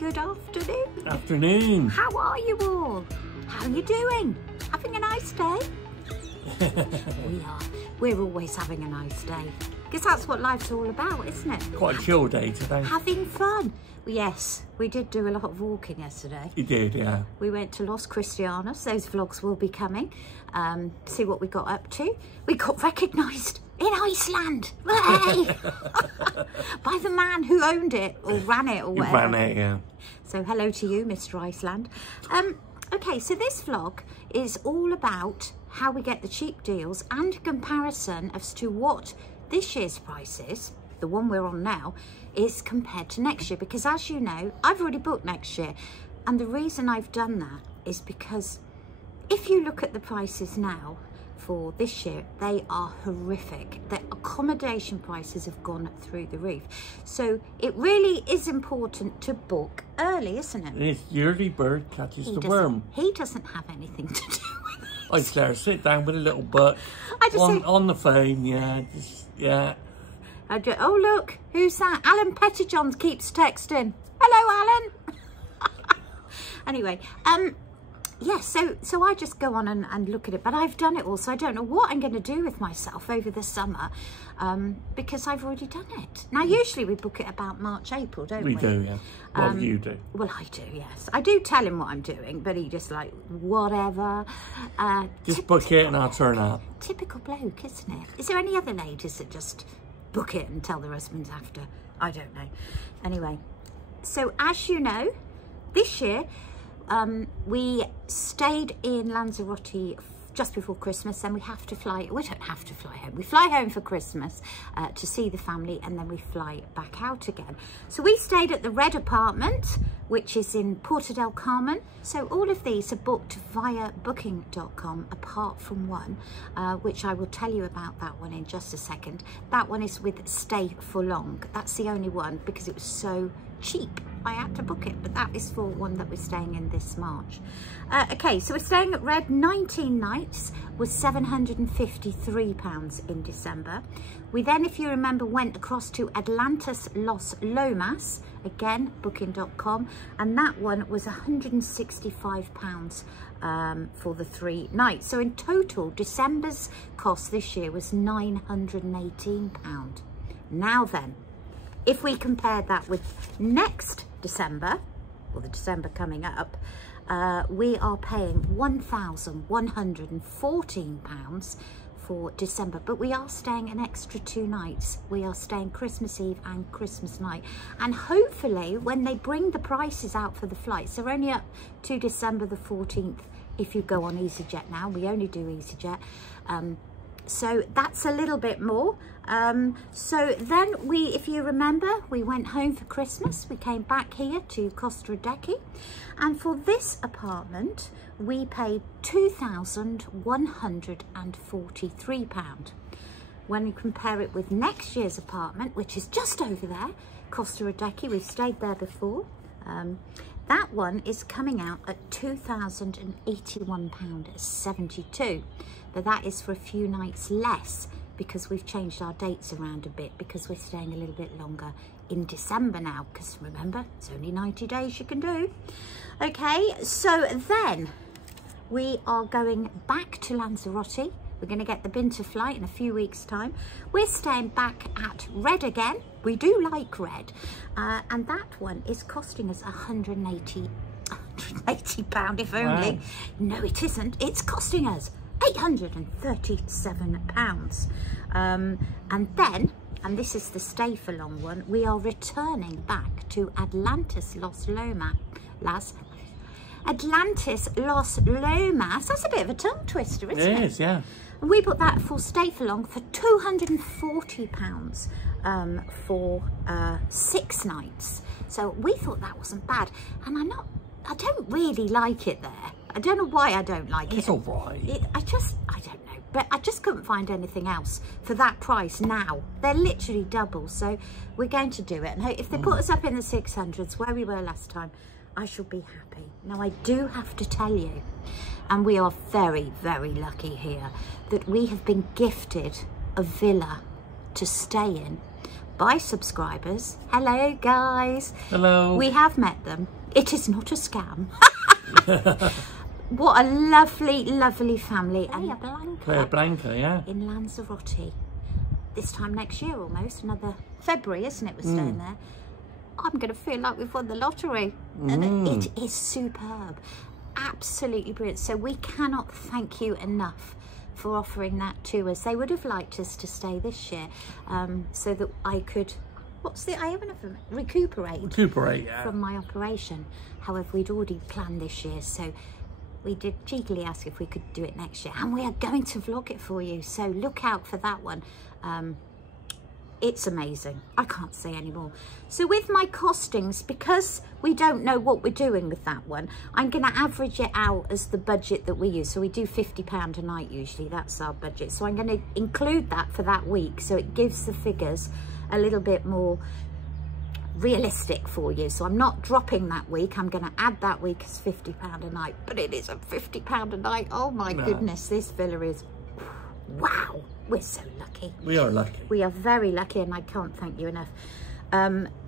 Good afternoon. Afternoon. How are you all? How are you doing? Having a nice day? We are. We're always having a nice day. Because that's what life's all about, isn't it? Quite a chill day today. Having fun. Yes, we did do a lot of walking yesterday. You did, yeah. We went to Los Cristianos. Those vlogs will be coming. See what we got up to. We got recognised in Iceland. Hey! By the man who owned it or ran it or whatever. Ran it, yeah. So hello to you, Mr. Iceland. Okay, so this vlog is all about how we get the cheap deals and a comparison as to what this year's prices, the one we're on now, is compared to next year. Because as you know, I've already booked next year. And the reason I've done that is because if you look at the prices now for this year, they are horrific. The accommodation prices have gone through the roof. So it really is important to book early, isn't it? It's the early bird catches the worm. He doesn't have anything to do with it. I Claire, sit down with a little book on the phone, yeah, yeah. Oh look, who's that? Alan Pettyjohn keeps texting. Hello, Alan. Anyway, yeah, so I just go on and look at it, but I've done it all, so I don't know what I'm going to do with myself over the summer, because I've already done it. Now, usually we book it about March, April, don't we? We do, yeah. Well, you do. Well, I do, yes. I do tell him what I'm doing, but he just like, whatever. Just book it and I'll turn up. Typical bloke, isn't it? Is there any other ladies that just book it and tell their husbands after? I don't know. Anyway, so as you know, this year, we stayed in Lanzarote just before Christmas. Then we have to fly. We don't have to fly home. We fly home for Christmas to see the family, and then we fly back out again. So we stayed at the Red Apartment, which is in Porto del Carmen. So all of these are booked via booking.com, apart from one, which I will tell you about that one in just a second. That one is with Stay for Long. That's the only one because it was so cheap. I had to book it, but that is for one that we're staying in this March. Okay, so we're staying at Red 19 nights, was £753 in December. We then, if you remember, went across to Atlantis Los Lomas, again, booking.com, and that one was £165 for the 3 nights. So in total, December's cost this year was £918. Now then, if we compare that with next December, or the December coming up, we are paying £1,114 for December, but we are staying an extra 2 nights. We are staying Christmas Eve and Christmas night, and hopefully when they bring the prices out for the flights, they're only up to December the 14th if you go on EasyJet now. We only do EasyJet. So that's a little bit more. So then if you remember, we went home for Christmas. We came back here to Costa Rica, and for this apartment, we paid £2,143. When you compare it with next year's apartment, which is just over there, Costa Rica, we've stayed there before. That one is coming out at £2,081.72. But that is for a few nights less because we've changed our dates around a bit because we're staying a little bit longer in December now, because remember, it's only 90 days you can do. Okay, so then we are going back to Lanzarote. We're going to get the Binter flight in a few weeks' time. We're staying back at Red again. We do like Red. And that one is costing us £180 if only. Wow. No, it isn't. It's costing us £837. And then, and this is the Stay for Long one, we are returning back to Atlantis Los Lomas. Atlantis Los Lomas. That's a bit of a tongue twister, isn't it? It is, yeah. And we bought that for Stay for Long for £240 for 6 nights. So we thought that wasn't bad. And I don't really like it there. I don't know why I don't like it. It's all right. I don't know. But I just couldn't find anything else for that price now. They're literally double. So we're going to do it. And if they put us up in the 600s, where we were last time, I shall be happy. Now, I do have to tell you, and we are very, very lucky here, that we have been gifted a villa to stay in by subscribers. Hello, guys. Hello. We have met them. It is not a scam. What a lovely, lovely family. Playa Blanca, yeah. In Lanzarote. This time next year almost. Another February, isn't it? We're staying there. I'm going to feel like we've won the lottery. And it is superb. Absolutely brilliant. So we cannot thank you enough for offering that to us. They would have liked us to stay this year so that I could, recuperate Yeah. from my operation. However, we'd already planned this year, so we did cheekily ask if we could do it next year, and we are going to vlog it for you, so look out for that one. It's amazing. I can't say any more. So with my costings, because we don't know what we're doing with that one, I'm going to average it out as the budget that we use. So we do £50 a night usually. That's our budget. So I'm going to include that for that week, so it gives the figures a little bit more realistic for you. So I'm not dropping that week. I'm going to add that week as £50 a night. But it is a £50 a night. Oh my goodness, this villa is wow. We're so lucky. We are lucky. We are very lucky, and I can't thank you enough.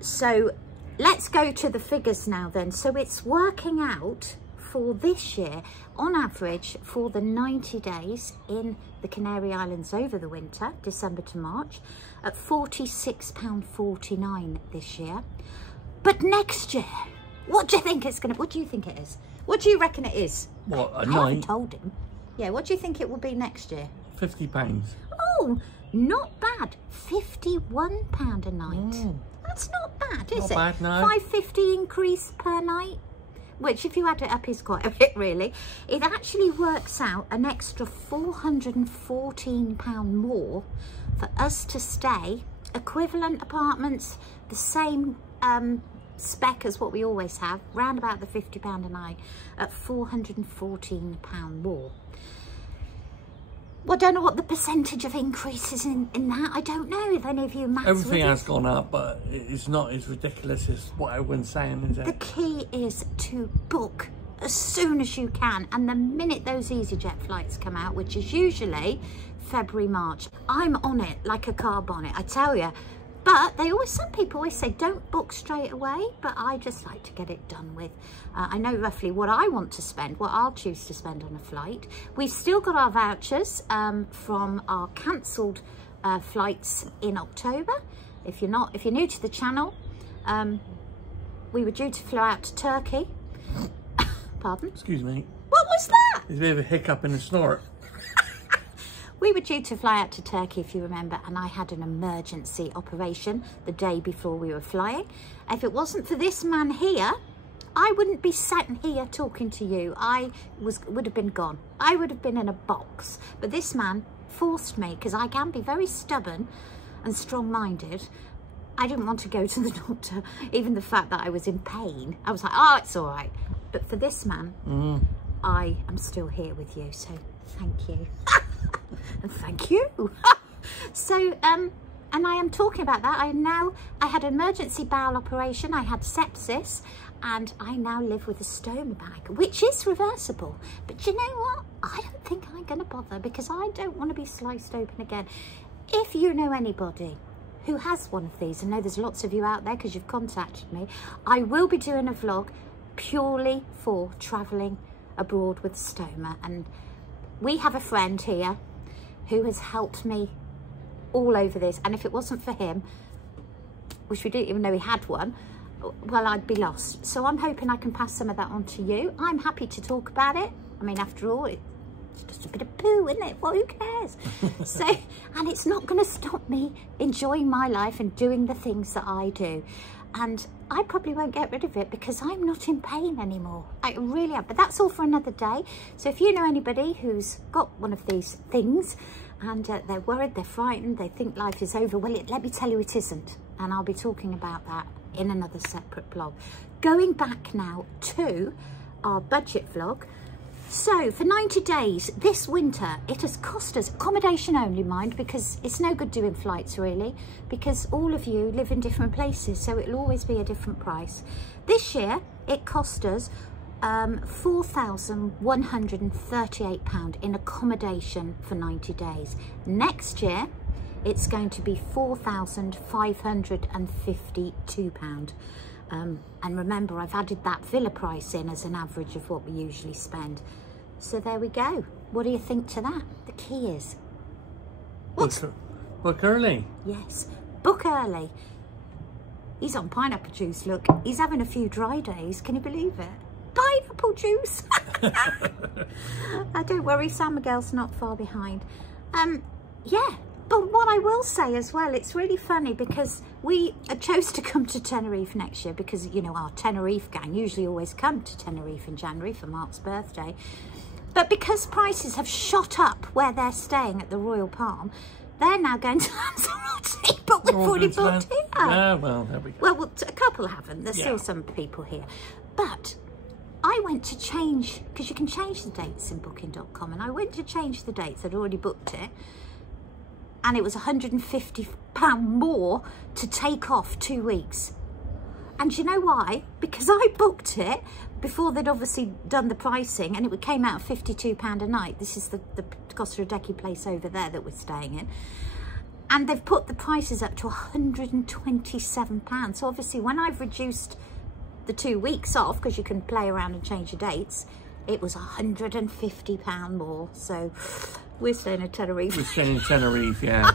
So let's go to the figures now then. So it's working out for this year, on average, for the 90 days in the Canary Islands over the winter, December to March, at £46.49 this year. But next year, what do you think it's going to, what do you think it is? What do you reckon it is? What, a I night? haven't told him. Yeah, what do you think it will be next year? £50. Oh, not bad. £51 a night. That's not bad, is it? Not bad, no. £5.50 increase per night, which if you add it up is quite a bit really. It actually works out an extra £414 more for us to stay. Equivalent apartments, the same spec as what we always have, round about the £50 a night, at £414 more. Well, I don't know what the percentage of increase is in that. I don't know if any of you maths. Everything has gone up, but it's not as ridiculous as what everyone's saying, is it? The key is to book as soon as you can, and the minute those EasyJet flights come out, which is usually February, March, I'm on it like a car bonnet, I tell you. But some people always say don't book straight away, but I just like to get it done with. I know roughly what I want to spend, what I'll choose to spend on a flight. We've still got our vouchers from our cancelled flights in October. If you're new to the channel, we were due to fly out to Turkey. Pardon? Excuse me. What was that? There's a bit of a hiccup in the snort. We were due to fly out to Turkey, if you remember, and I had an emergency operation the day before we were flying. If it wasn't for this man here, I wouldn't be sat here talking to you. I would have been gone. I would have been in a box. But this man forced me, because I can be very stubborn and strong-minded. I didn't want to go to the doctor, even the fact that I was in pain. I was like, oh, it's all right. But for this man, I am still here with you, so thank you. And thank you. So, and I am talking about that. I had an emergency bowel operation. I had sepsis, and I now live with a stoma bag, which is reversible. But you know what? I don't think I'm going to bother, because I don't want to be sliced open again. If you know anybody who has one of these, I know there's lots of you out there because you've contacted me, I will be doing a vlog purely for travelling abroad with stoma. And we have a friend here who has helped me all over this, and if it wasn't for him, which we didn't even know he had one, well, I'd be lost. So I'm hoping I can pass some of that on to you. I'm happy to talk about it. I mean, after all, it's just a bit of poo, isn't it? Well, who cares? So, and it's not going to stop me enjoying my life and doing the things that I do. And I probably won't get rid of it because I'm not in pain anymore. I really am. But that's all for another day. So if you know anybody who's got one of these things and they're worried, they're frightened, they think life is over, well, let me tell you it isn't. And I'll be talking about that in another separate vlog. Going back now to our budget vlog. So for 90 days this winter, it has cost us, accommodation only, mind, because it's no good doing flights really, because all of you live in different places, so it'll always be a different price. This year it cost us £4,138 in accommodation for 90 days. Next year it's going to be £4,552. And remember, I've added that villa price in as an average of what we usually spend. So there we go. What do you think to that? The key is... Book early. Yes, book early. He's on pineapple juice, look. He's having a few dry days. Can you believe it? Pineapple juice. Don't worry, San Miguel's not far behind. Yeah, but what I will say as well, it's really funny because we chose to come to Tenerife next year because, you know, our Tenerife gang usually always come to Tenerife in January for Mark's birthday. But because prices have shot up where they're staying at the Royal Palm, they're now going to Lanzarote, but we've already booked here. Yeah, well, there we go. Well, a couple haven't. There's still some people here. But I went to change, because you can change the dates in booking.com, and I went to change the dates. I'd already booked it. And it was £150 more to take off 2 weeks. And you know why? Because I booked it before they'd obviously done the pricing, and it came out at £52 a night. This is the Costa Rica place over there that we're staying in. And they've put the prices up to £127. So obviously when I've reduced the 2 weeks off, because you can play around and change your dates, it was £150 more. So we're staying at Tenerife. We're staying in Tenerife, yeah.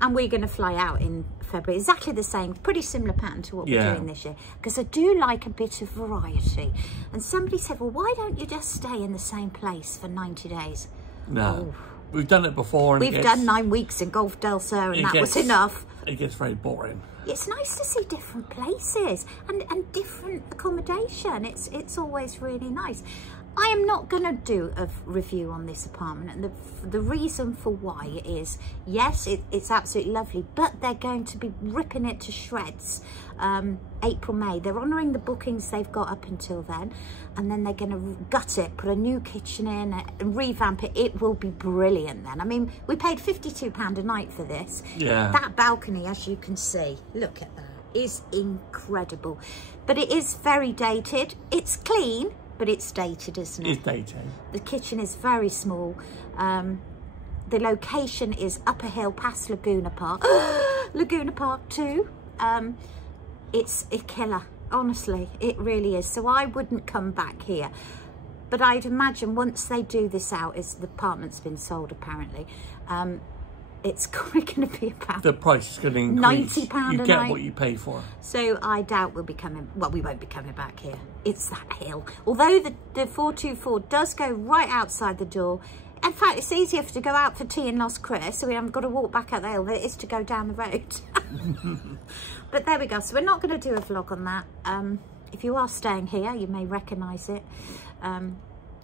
And we're going to fly out in February. Exactly the same, pretty similar pattern to what we're doing this year. Because I do like a bit of variety. And somebody said, well, why don't you just stay in the same place for 90 days? No. Oh. We've done it before. And we've done 9 weeks in Gulf del Sur, and that was enough. It gets very boring. It's nice to see different places and different accommodation. It's always really nice. I am not going to do a review on this apartment, and the reason for why is, yes, it's absolutely lovely, but they're going to be ripping it to shreds April, May. They're honouring the bookings they've got up until then, and then they're going to gut it, put a new kitchen in, and revamp it. It will be brilliant then. I mean, we paid £52 a night for this. Yeah. That balcony, as you can see, look at that, is incredible. But it is very dated. It's clean, but it's dated, isn't it? It's dated. The kitchen is very small. The location is up a hill past Laguna Park. Laguna Park too. It's a killer, honestly. It really is. So I wouldn't come back here. But I'd imagine once they do this out, as the apartment's been sold apparently, it's going to be about... The price is going to increase. £90 a night. You get what you pay for. So I doubt we'll be coming... Well, we won't be coming back here. It's that hill. Although the 424 does go right outside the door. In fact, it's easier to go out for tea in Los Cris, so we haven't got to walk back up the hill, than it is to go down the road. But there we go. So we're not going to do a vlog on that. If you are staying here, you may recognise it.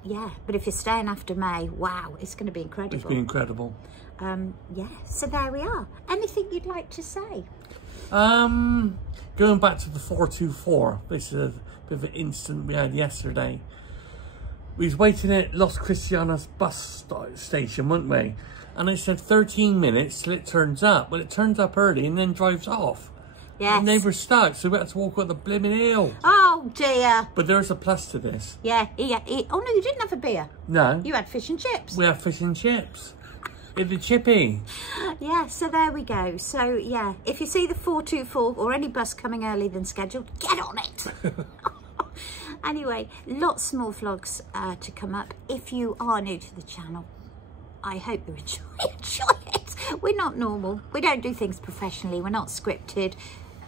Yeah, but if you're staying after May, wow, it's going to be incredible. It's been incredible. Yeah, so there we are. Anything you'd like to say? Going back to the 424, this is a bit of an incident we had yesterday. We was waiting at Los Cristianos bus station, weren't we? And it said 13 minutes till it turns up. Well, it turns up early and then drives off. Yes. And they were stuck, so we had to walk up the blimmin' hill. Oh dear. But there's a plus to this. Yeah, oh no, you didn't have a beer. No. You had fish and chips. We had fish and chips. It's a chippy. Yeah, so there we go. So yeah, if you see the 424 or any bus coming earlier than scheduled, get on it. Anyway, lots more vlogs to come up. If you are new to the channel, I hope you enjoy it. We're not normal. We don't do things professionally. We're not scripted.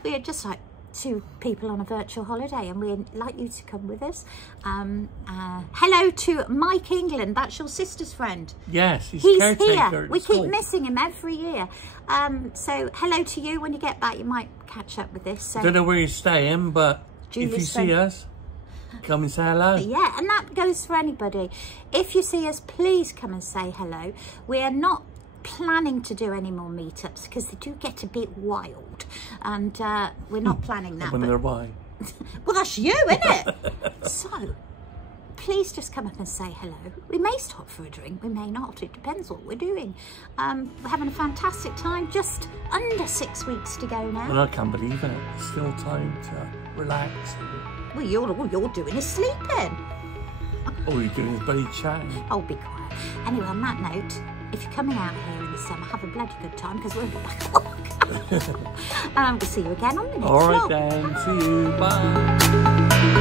We are just like two people on a virtual holiday, and we'd like you to come with us. Hello to Mike England. That's your sister's friend. Yes, he's here. We keep missing him every year. So hello to you. When you get back, you might catch up with this. So, I don't know where you're staying, but if you see us, come and say hello. Yeah, and that goes for anybody. If you see us, please come and say hello. We are not planning to do any more meetups because they do get a bit wild, and we're not planning that. When they're wild. Well, that's you, isn't it? So please just come up and say hello. We may stop for a drink, we may not. It depends what we're doing. We're having a fantastic time. Just under 6 weeks to go now. Well, I can't believe it. It's still time to relax. Well, all you're doing is sleeping. All you're doing is bloody chatting. Oh, be quiet. Anyway, on that note, if you're coming out here in the have a bloody good time because we'll be back at work. And we'll see you again on the next All right vlog. then, see you, bye.